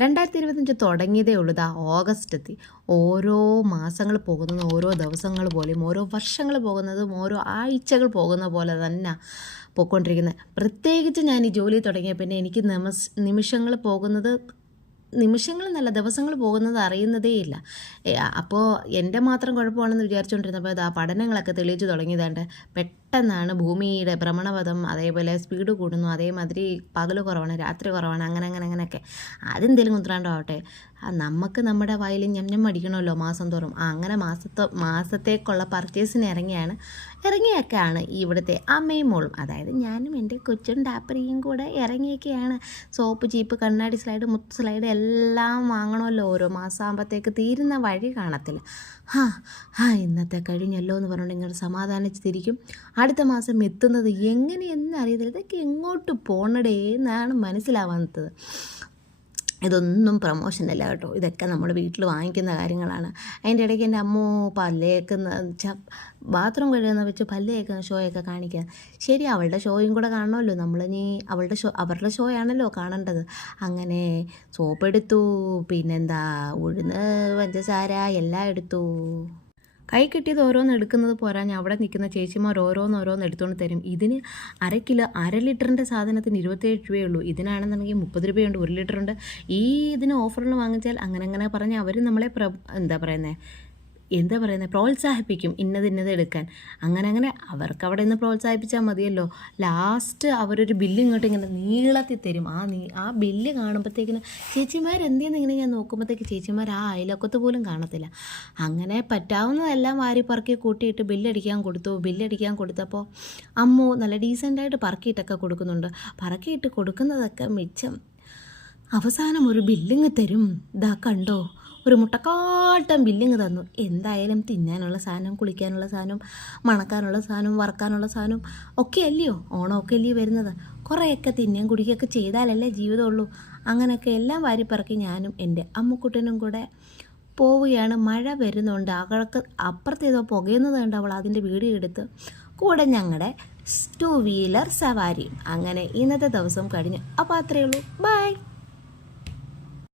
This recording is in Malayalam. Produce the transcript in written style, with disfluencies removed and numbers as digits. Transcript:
2025 തുടങ്ങിയതേ ഉള്ളൂ. ദാ ഓഗസ്റ്റ് എത്തി. ഓരോ മാസങ്ങൾ പോകുന്നതും ഓരോ ദിവസങ്ങൾ പോലെയും ഓരോ വർഷങ്ങൾ പോകുന്നതും ഓരോ ആഴ്ചകൾ പോകുന്ന പോലെ തന്നെ പോയിക്കൊണ്ടിരിക്കുന്നത്. പ്രത്യേകിച്ച് ഞാൻ ഈ ജോലി തുടങ്ങിയ പിന്നെ എനിക്ക് നിമിഷങ്ങൾ നല്ല ദിവസങ്ങൾ പോകുന്നത് അറിയുന്നതേ ഇല്ല. അപ്പോൾ എൻ്റെ മാത്രം കുഴപ്പമാണെന്ന് വിചാരിച്ചുകൊണ്ടിരുന്നപ്പോൾ ആ പഠനങ്ങളൊക്കെ തെളിയിച്ചു തുടങ്ങിയതാണ്ട് പെട്ടെന്നാണ് ഭൂമിയുടെ ഭ്രമണപഥം അതേപോലെ സ്പീഡ് കൂടുന്നു, അതേമാതിരി പകൽ കുറവാണ്, രാത്രി കുറവാണ്, അങ്ങനെയൊക്കെ. അതെന്തെങ്കിലും കുന്ത്രാണ്ടാവട്ടെ, നമുക്ക് നമ്മുടെ വയലിൽ ഞം അടിക്കണമല്ലോ മാസം തോറും. അങ്ങനെ മാസത്തേക്കുള്ള പർച്ചേസിന് ഇറങ്ങിയൊക്കെയാണ് ഇവിടുത്തെ അമ്മയും മോളും, അതായത് ഞാനും എൻ്റെ കൊച്ചും ഡാപ്പറിയും കൂടെ ഇറങ്ങിയൊക്കെയാണ്. സോപ്പ്, ചീപ്പ്, കണ്ണാടി സ്ലൈഡ്, മുത്ത് സ്ലൈഡ് എല്ലാം വാങ്ങണമല്ലോ. ഓരോ മാസമാകുമ്പോഴത്തേക്ക് തീരുന്ന വഴി കാണത്തില്ല. ഇന്നത്തെ കഴിഞ്ഞല്ലോ എന്ന് പറഞ്ഞുകൊണ്ട് ഇങ്ങനെ സമാധാനിച്ചിരിക്കും. അടുത്ത മാസം എത്തുന്നത് എങ്ങനെയെന്ന് അറിയത്തില്ല. ഇതൊക്കെ എങ്ങോട്ട് പോണടേ എന്നാണ് മനസ്സിലാവാത്തത്. ഇതൊന്നും പ്രമോഷനല്ല കേട്ടോ, ഇതൊക്കെ നമ്മൾ വീട്ടിൽ വാങ്ങിക്കുന്ന കാര്യങ്ങളാണ്. അതിൻ്റെ ഇടയ്ക്ക് എൻ്റെ അമ്മ ബാത്റൂം കഴുകുന്ന വെച്ച് പല്ല് കേൾക്കുന്ന ഷോയൊക്കെ കാണിക്കുക. ശരി, അവളുടെ ഷോയും കൂടെ കാണണമല്ലോ നമ്മൾ. ഇനി അവരുടെ ഷോ ആണല്ലോ കാണേണ്ടത്. അങ്ങനെ സോപ്പ് എടുത്തു, പിന്നെന്താ ഉഴുന്ന്, പഞ്ചസാര എല്ലാം എടുത്തു. കൈ കിട്ടിയത് ഓരോന്ന് എടുക്കുന്നത് പോരാഞ്ഞ് അവിടെ നിൽക്കുന്ന ചേച്ചിമാർ ഓരോന്ന് എടുത്തുകൊണ്ട് തരും. ഇതിന് അര ലിറ്ററിൻ്റെ സാധനത്തിന് 27 രൂപയേ ഉള്ളൂ. ഇതിനാണെന്നുണ്ടെങ്കിൽ 30 രൂപയുണ്ട്, 1 ലിറ്ററുണ്ട്. ഇതിന് ഓഫറിൽ വാങ്ങിച്ചാൽ അങ്ങനെ പറഞ്ഞ് അവർ നമ്മളെ എന്താ പറയുന്നത് പ്രോത്സാഹിപ്പിക്കും, ഇന്നത് എടുക്കാൻ. അങ്ങനെ അവർക്ക് അവിടെ നിന്ന് പ്രോത്സാഹിപ്പിച്ചാൽ മതിയല്ലോ. ലാസ്റ്റ് അവരൊരു ബില്ല് ഇങ്ങോട്ട് ഇങ്ങനെ നീളത്തിൽ തരും. ആ ബില്ല് കാണുമ്പോഴത്തേക്കിന് ചേച്ചിമാരെന്തെന്ന് ഇങ്ങനെ ഞാൻ നോക്കുമ്പോഴത്തേക്ക് ചേച്ചിമാർ ആ അയലൊക്കത്ത് പോലും കാണത്തില്ല. അങ്ങനെ പറ്റാവുന്നതെല്ലാം വാരിപ്പറക്കി കൂട്ടിയിട്ട് ബില്ലടിക്കാൻ കൊടുത്തപ്പോൾ അമ്മു നല്ല ഡീസൻ്റായിട്ട് പറക്കിയിട്ടൊക്കെ കൊടുക്കുന്നുണ്ട്. പറക്കിയിട്ട് കൊടുക്കുന്നതൊക്കെ മിച്ചം. അവസാനം ഒരു ബില്ലിങ് തരും. ഇതാ കണ്ടോ, ഒരു മുട്ടക്കാട്ടം ബില്ലിങ് തന്നു. എന്തായാലും തിന്നാനുള്ള സാധനം, കുളിക്കാനുള്ള സാധനം, മണക്കാനുള്ള സാധനം, വറക്കാനുള്ള സാധനം ഒക്കെ അല്ലയോ, ഓണമൊക്കെ അല്ലയോ വരുന്നത്. കുറേയൊക്കെ തിന്നുകയും കുടിക്കുകയൊക്കെ ചെയ്താലല്ലേ ജീവിതമുള്ളൂ. അങ്ങനെയൊക്കെ എല്ലാം വാരിപ്പറക്കി ഞാനും എൻ്റെ അമ്മുക്കുട്ടനും കൂടെ പോവുകയാണ്. മഴ വരുന്നുണ്ട്, അപ്പുറത്തേതോ പുകയുന്നത് കണ്ട് അവൾ അതിൻ്റെ വീഡിയോ എടുത്ത് കൂടെ ഞങ്ങളുടെ 2 വീലർ സവാരിയും. അങ്ങനെ ഇന്നത്തെ ദിവസം കഴിഞ്ഞു. അപ്പോൾ അത്രയേ ഉള്ളൂ. ബൈ.